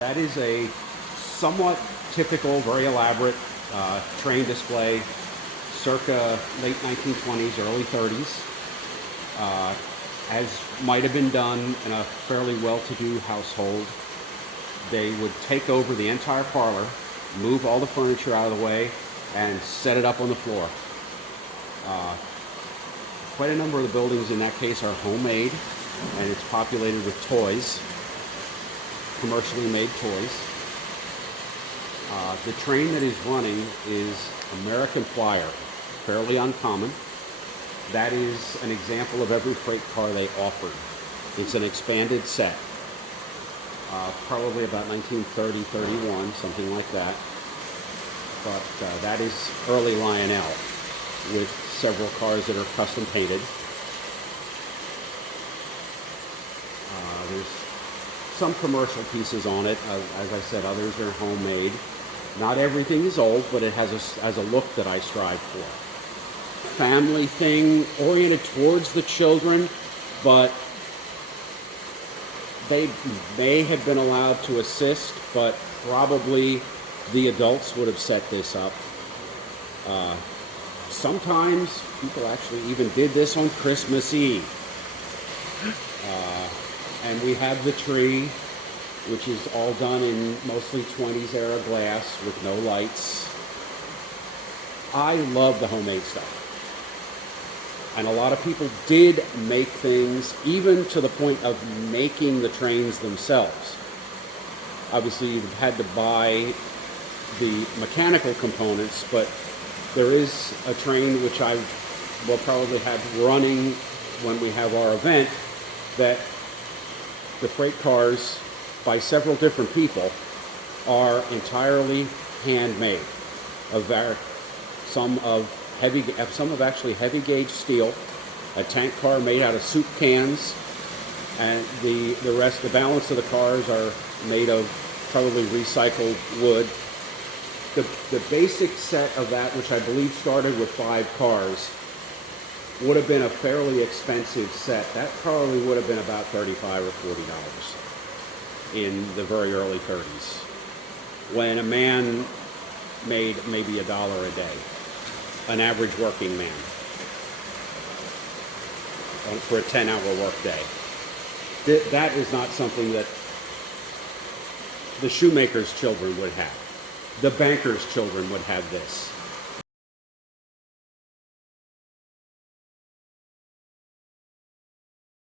That is a somewhat typical, very elaborate train display, circa late 1920s, early 30s, as might have been done in a fairly well-to-do household. They would take over the entire parlor, move all the furniture out of the way, and set it up on the floor. Quite a number of the buildings in that case are homemade, and it's populated with toys, commercially made toys. The train that is running is American Flyer, fairly uncommon. That is an example of every freight car they offered. It's an expanded set, probably about 1930, 31, something like that. But that is early Lionel, with several cars that are custom painted. There's some commercial pieces on it. As I said, others are homemade. Not everything is old, but it has a look that I strive for. Family thing, oriented towards the children, but they may have been allowed to assist, but probably the adults would have set this up. Sometimes people actually even did this on Christmas Eve. And we have the tree, which is all done in mostly 20s era glass with no lights. I love the homemade stuff. And a lot of people did make things, even to the point of making the trains themselves. Obviously, you've had to buy the mechanical components, but there is a train which I will probably have running when we have our event, that the freight cars by several different people are entirely handmade. Some of actually heavy gauge steel, a tank car made out of soup cans, and the balance of the cars are made of probably recycled wood. The basic set of that, which I believe started with 5 cars, would have been a fairly expensive set. That probably would have been about $35 or $40 in the very early 30s, when a man made maybe $1 a day, an average working man, for a 10-hour work day. That is not something that the shoemaker's children would have. The banker's children would have this.